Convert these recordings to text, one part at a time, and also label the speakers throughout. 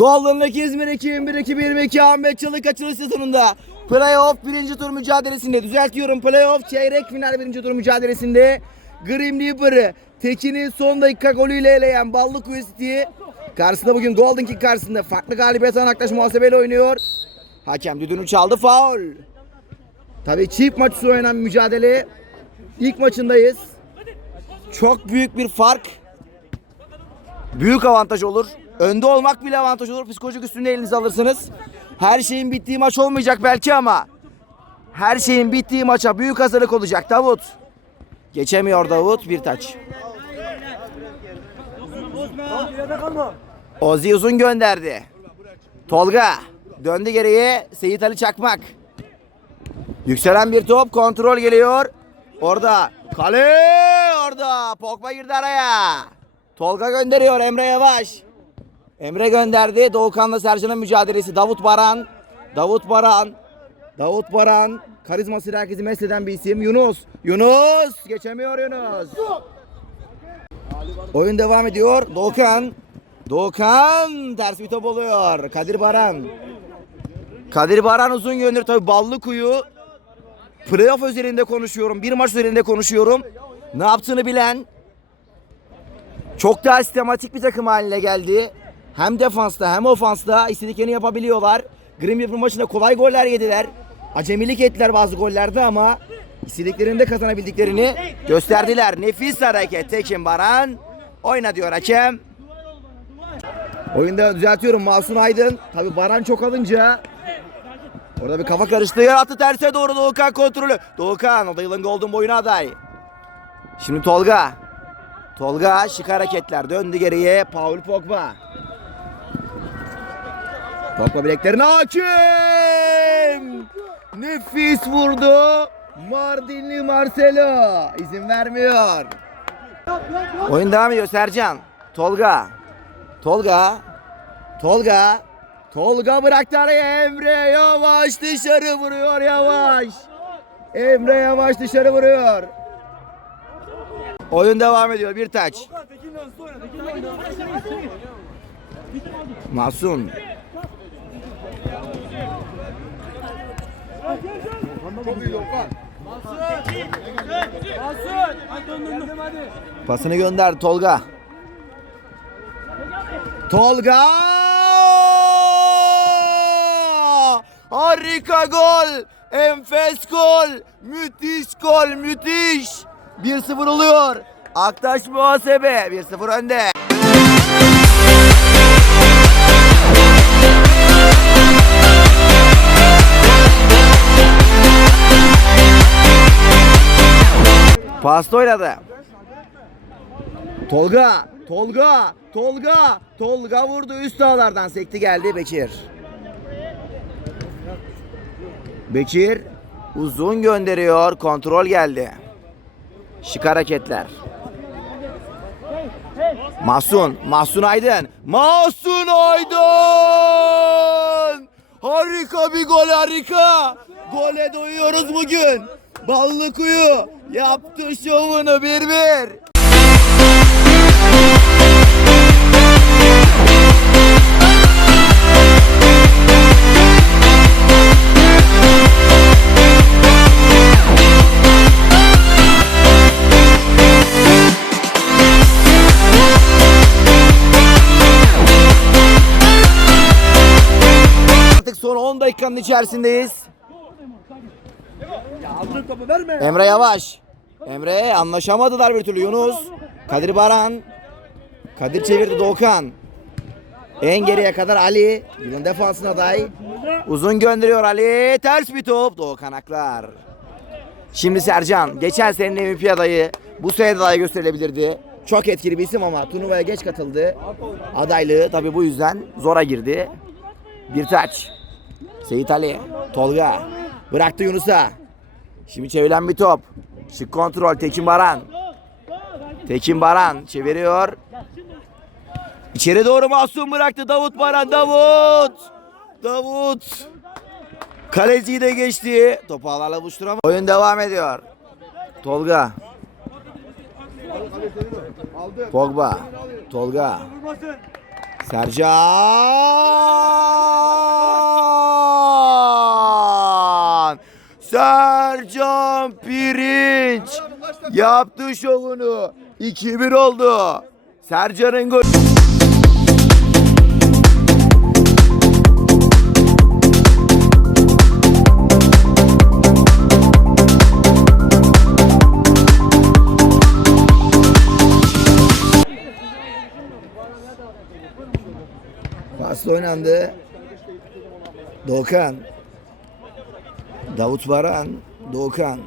Speaker 1: Lake İzmir 2001-2022 Ahmet Çalık açılış sezonunda Playoff birinci tur mücadelesinde düzeltiyorum Playoff çeyrek final birinci tur mücadelesinde Grim Reaper'ı Tekin'in son dakika golüyle eleyen Ballık City'yi karşısında bugün Golden King karşısında farklı galibiyet alan Aktaş muhasebeyle oynuyor. Hakem düdüğünü çaldı faul. Tabii çift maçı oynanan mücadele. İlk maçındayız. Çok büyük bir fark. Büyük avantaj olur. Önde olmak bile avantaj olur. Psikolojik üstünlüğü elinize alırsınız. Her şeyin bittiği maç olmayacak belki ama her şeyin bittiği maça büyük hazırlık olacak Davut. Geçemiyor Davut bir taç. Ozi uzun gönderdi. Tolga döndü geriye Seyit Ali Çakmak. Yükselen bir top kontrol geliyor. Orada kale orada Pogba girdi araya. Tolga gönderiyor Emre Yavaş. Emre gönderdi. Doğukan'la Sercan'ın mücadelesi. Davut Baran. Davut Baran. Davut Baran. Karizmasıyla herkesi mesleden bir isim. Yunus. Yunus. Geçemiyor Yunus. Oyun devam ediyor. Doğukan. Doğukan. Ters bir top oluyor. Kadir Baran. Kadir Baran uzun gönderiyor. Tabii ballı kuyu. Playoff üzerinde konuşuyorum. Bir maç üzerinde konuşuyorum. Ne yaptığını bilen, çok daha sistematik bir takım haline geldi. Hem defansta hem ofansta istediklerini yapabiliyorlar. Reaper maçında kolay goller yediler. Acemilik ettiler bazı gollerde ama istediklerinde kazanabildiklerini gösterdiler. Nefis hareket Tekin Baran. Oyna diyor hakem. Oyunda düzeltiyorum Masum Aydın. Tabi Baran çok alınca Orada bir kafa karıştı. Yarattı terse doğru Doğukan kontrolü. Doğukan o da yılın golden boyuna aday. Şimdi Tolga. Tolga şık hareketler. Döndü geriye. Paul Pogba. Pogba bileklerine hakim. Nefis vurdu. Mardinli Marcelo. İzin vermiyor. Oyun devam ediyor Sercan. Tolga. Tolga. Tolga. Tolga bıraktı araya Emre Yavaş dışarı vuruyor Yavaş. Emre Yavaş dışarı vuruyor. Oyun devam ediyor bir taç. Masum. Pasını gönder Tolga. Tolga! Harika gol! Enfes gol! Müthiş gol! Müthiş! 1-0 oluyor. Aktaş muhasebe 1-0 önde. Pasta oynadı. Tolga, Tolga, Tolga, Tolga vurdu üst ağlardan sekti geldi Bekir. Bekir uzun gönderiyor, kontrol geldi. Şık hareketler. Mahsun, Mahsun Aydın, Mahsun Aydın! Harika bir gol harika. Gole doyuyoruz bugün. Ballıkuyu yaptı şovunu 1-1. Artık son 10 dakikanın içerisindeyiz.
Speaker 2: Aldın topu verme.
Speaker 1: Emre Yavaş. Emre anlaşamadılar bir türlü Yunus. Kadir Baran. Kadir çevirdi Doğukan. En geriye kadar Ali. Yılın defansına aday. Uzun gönderiyor Ali. Ters bir top. Doğukan aklar. Şimdi Sercan. Geçen senenin MVP adayı. Bu sene de gösterilebilirdi. Çok etkili bir isim ama turnuvaya geç katıldı. Adaylığı tabi bu yüzden zora girdi. Bir taç. Seyit Ali. Tolga. Bıraktı Yunus'a. Şimdi çevrilen bir top. Şık kontrol Tekin Baran. Tekin Baran çeviriyor. İçeri doğru Masum bıraktı Davut Baran. Davut. Davut. Kaleciyi de geçti. Topu ağlarla buluşturamıyor. Oyun devam ediyor. Tolga. Pogba. Tolga. Sercan! Sercan Pirinç yaptı şovunu. 2-1 oldu. Sercan'ın golü. Pasta oynandı. Doğukan. Davut Baran. Doğukan.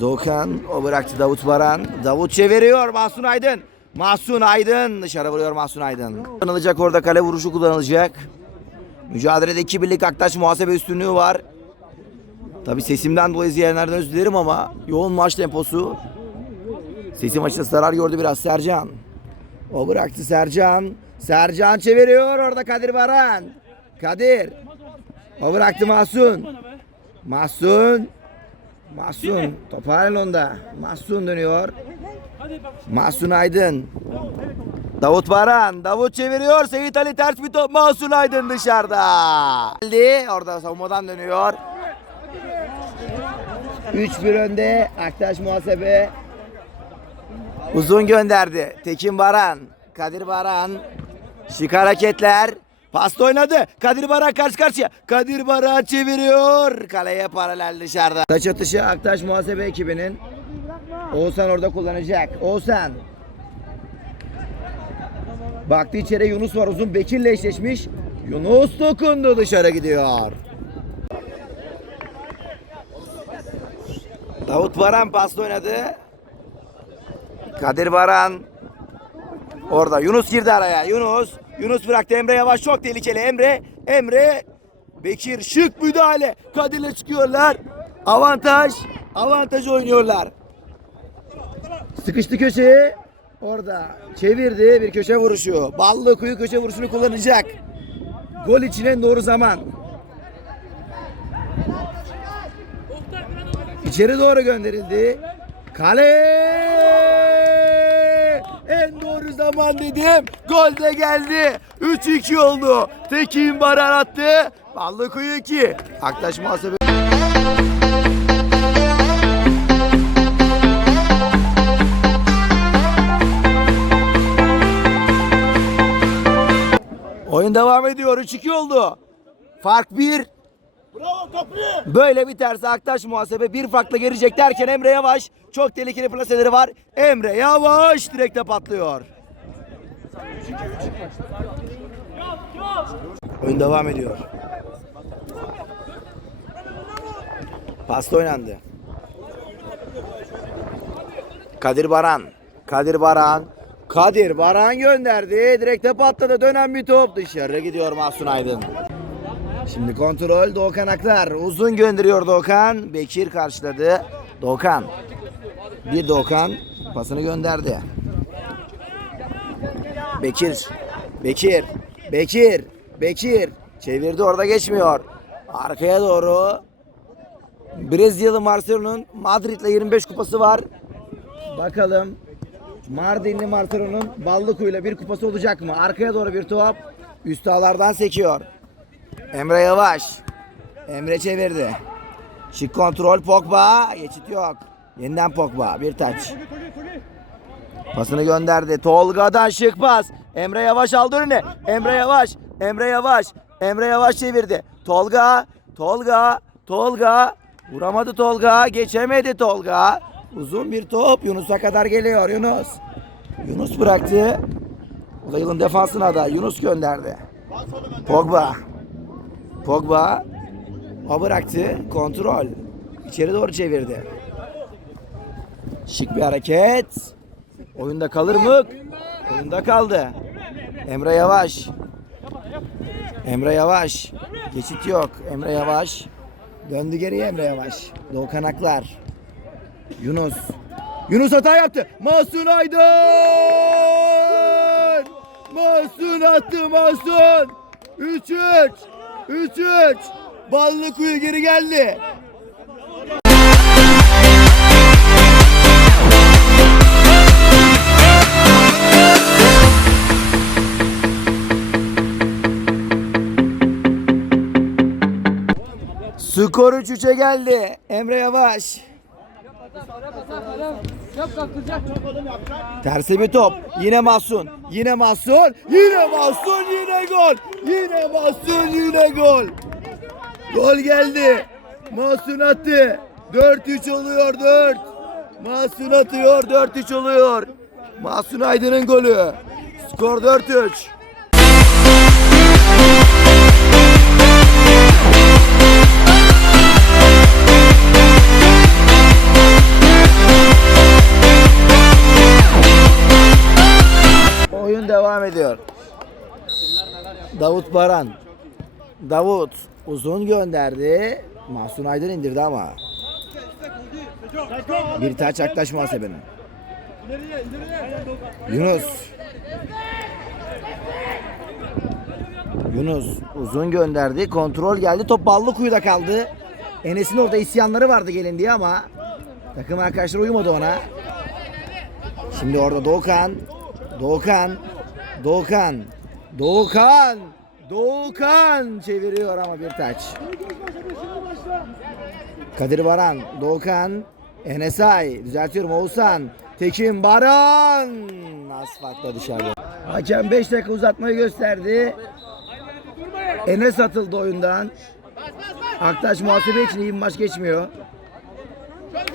Speaker 1: Doğukan o bıraktı Davut Baran. Davut çeviriyor Mahsun Aydın. Mahsun Aydın dışarı vuruyor Mahsun Aydın. Kullanılacak orada kale vuruşu kullanılacak. Mücadelede iki birlik Aktaş muhasebe üstünlüğü var. Tabi sesimden dolayı izleyenlerden özür dilerim ama yoğun maç temposu. Sesim açıkçası zarar gördü biraz Sercan. O bıraktı Sercan. Sercan çeviriyor orada Kadir Baran. Kadir. O bıraktı Mahsun. Mahsun. Mahsun. Top halen onda. Mahsun dönüyor. Mahsun Aydın. Davut Baran. Davut çeviriyor. Seyit Ali ters bir top. Mahsun Aydın dışarıda. Geldi. Orada savunmadan dönüyor. 3-1 önde. Aktaş muhasebe. Uzun gönderdi. Tekin Baran. Kadir Baran. Şık hareketler. Pasta oynadı. Kadir Baran karşı karşıya. Kadir Baran çeviriyor. Kaleye paralel dışarıda. Taç atışı Aktaş muhasebe ekibinin. Oğuzhan orada kullanacak. Oğuzhan. Baktı içeri Yunus var uzun Bekir'le eşleşmiş. Yunus dokundu dışarı gidiyor. Davut Baran pasta oynadı. Kadir Baran orada. Yunus girdi araya. Yunus. Yunus bıraktı. Emre Yavaş çok tehlikeli. Emre. Emre. Bekir şık müdahale. Kadir'le çıkıyorlar. Avantaj. Avantaj oynuyorlar. Sıkıştı köşeye. Orada çevirdi bir köşe vuruşu. Ballı kuyu köşe vuruşunu kullanacak. Gol için en doğru zaman. İçeri doğru gönderildi. Kale! Zaman dedim. Gol de geldi. 3-2 oldu. Tekin Baran attı. Ballıkuyu 2. Aktaş muhasebe. Oyun devam ediyor. 3-2 oldu. Fark 1. Böyle biterse Aktaş muhasebe bir farkla gelecek derken Emre Yavaş çok tehlikeli plaseleri var. Emre Yavaş direkte patlıyor. Oyun devam ediyor. Pasta oynandı. Kadir Baran. Kadir Baran. Kadir Baran gönderdi. Direkte patladı. Dönen bir top. Dışarı gidiyor Mahsun Aydın. Şimdi kontrol Doğukan Aklar. Uzun gönderiyor Doğukan. Bekir karşıladı. Doğukan. Bir Doğukan pasını gönderdi. Bekir. Bekir. Bekir. Bekir. Çevirdi orada geçmiyor. Arkaya doğru. Brezilyalı Marcelo'nun Madrid'le 25 kupası var. Bakalım Mardinli Marcelo'nun Ballıkuyu'yla bir kupası olacak mı? Arkaya doğru bir top. Üst ağlardan sekiyor. Emre Yavaş. Emre çevirdi. Şık kontrol Pogba. Geçit yok. Yeniden Pogba. Bir taç. Pasını gönderdi. Tolga'dan şık pas. Emre Yavaş aldı önüne. Emre Yavaş. Emre Yavaş. Emre Yavaş çevirdi. Tolga. Tolga. Tolga. Vuramadı Tolga. Geçemedi Tolga. Uzun bir top. Yunus'a kadar geliyor Yunus. Yunus bıraktı. O defansına da Yunus gönderdi. Pogba. Pogba o bıraktı. Kontrol. İçeri doğru çevirdi. Şık bir hareket. Oyunda kalır mı? Oyunda kaldı. Emre Yavaş. Emre Yavaş. Geçit yok. Emre Yavaş. Döndü geriye Emre Yavaş. Doğukan Aklar. Yunus. Yunus hata yaptı. Mahsun Aydın! Mahsun attı Mahsun. 3-3. 3-3. Ballıkuyu geri geldi. Skor 3-3'e geldi. Emre Yavaş. Tersi bir top. Yine Mahsun. Yine Mahsun. Yine Mahsun. Yine gol. Yine Mahsun. Yine gol. Gol geldi. Mahsun attı. 4-3 oluyor 4. Mahsun atıyor 4-3 oluyor. Mahsun Aydın'ın golü. Skor 4-3. Devam ediyor. Davut Baran. Davut uzun gönderdi. Mahsun Aydın indirdi ama. Bir taç yaklaş muhasebenin. Yunus. Yunus uzun gönderdi. Kontrol geldi. Top ballı kuyuda kaldı. Enes'in orada isyanları vardı gelin diye ama takım arkadaşları uyumadı ona. Şimdi orada Doğukan. Doğukan. Doğukan. Doğukan. Doğukan çeviriyor ama bir taç. Kadir Baran. Doğukan. Enesay. Düzeltiyorum Oğuzhan. Tekin Baran. Asfaltla dışarıda. Hakem 5 dakika uzatmayı gösterdi. Enes atıldı oyundan. Aktaş muhasebe için iyi bir maç geçmiyor.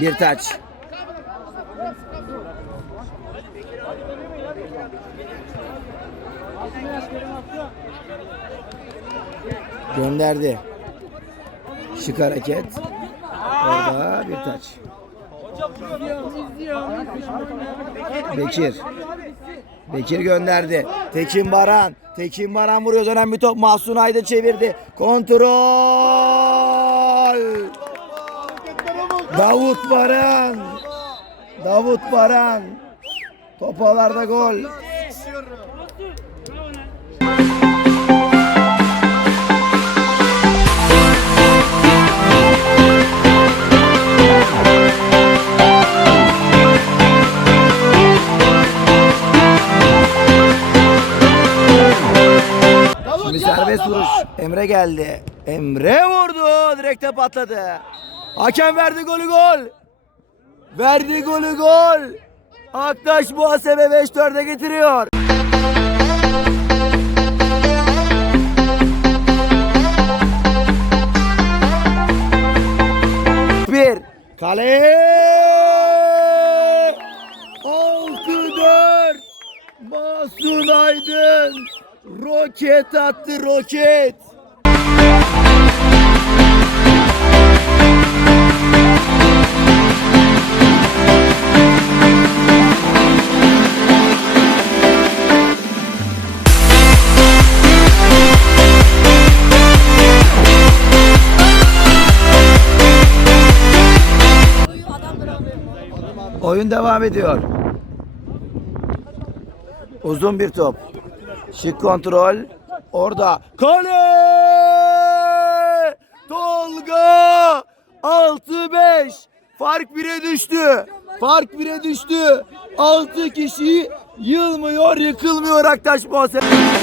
Speaker 1: Bir taç. Gönderdi. Şık hareket. Orada bir taç. Bekir. Bekir gönderdi. Tekin Baran. Tekin Baran vuruyor. Dönen bir top. Mahsun Aydın çevirdi. Kontrol. Davut Baran. Davut Baran. Topalarda gol. Emre geldi. Emre vurdu. Direkte patladı. Hakem verdi golü gol. Verdi golü gol. Aktaş muhasebe 5-4'e getiriyor. Bir. Kale. 6-4. Mahsun Aydın. Roket attı roket. Oyun devam ediyor. Uzun bir top. Şık kontrol. Orada. Kale! Tolga! 6-5. Fark 1'e düştü. Fark 1'e düştü. 6 kişi yılmıyor, yıkılmıyor Aktaş muhasebe.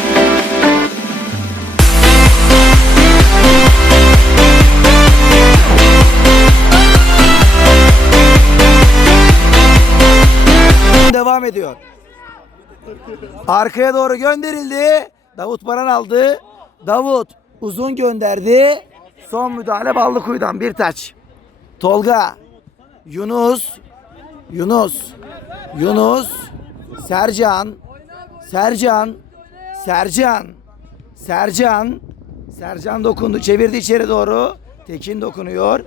Speaker 1: Devam ediyor. Arkaya doğru gönderildi. Davut Baran aldı. Davut uzun gönderdi. Son müdahale Ballıkuyu'dan bir taç. Tolga. Yunus. Yunus. Yunus. Sercan. Sercan. Sercan. Sercan. Sercan dokundu. Çevirdi içeri doğru. Tekin dokunuyor.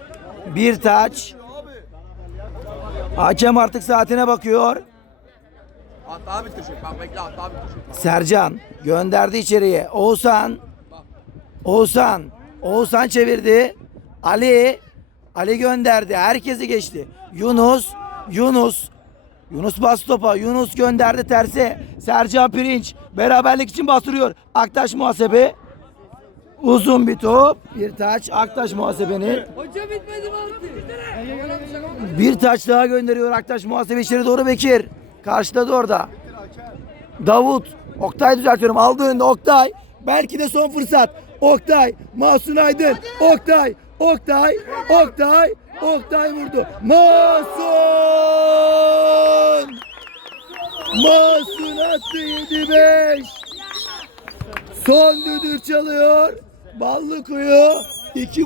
Speaker 1: Bir taç. Hakem artık saatine bakıyor.
Speaker 3: Hatta bitirecek. Bak bekle hatta bitirecek.
Speaker 1: Sercan gönderdi içeriye. Oğuzhan. Oğuzhan. Oğuzhan çevirdi. Ali. Ali gönderdi. Herkesi geçti. Yunus. Yunus. Yunus bas topa. Yunus gönderdi terse. Sercan Pirinç. Beraberlik için bastırıyor. Aktaş muhasebe. Uzun bir top. Bir taç. Aktaş muhasebenin.
Speaker 2: Hoca bitmedi mi?
Speaker 1: Bir taç daha gönderiyor Aktaş muhasebe içeri doğru Bekir. Karşıladı orada. Davut. Oktay düzeltiyorum. Aldı Oktay. Belki de son fırsat. Oktay. Mahsun Aydın. Oktay. Oktay. Oktay. Oktay vurdu. Mahsun. Mahsun attı 7-5. Son düdür çalıyor. Ballı kuyu. İki...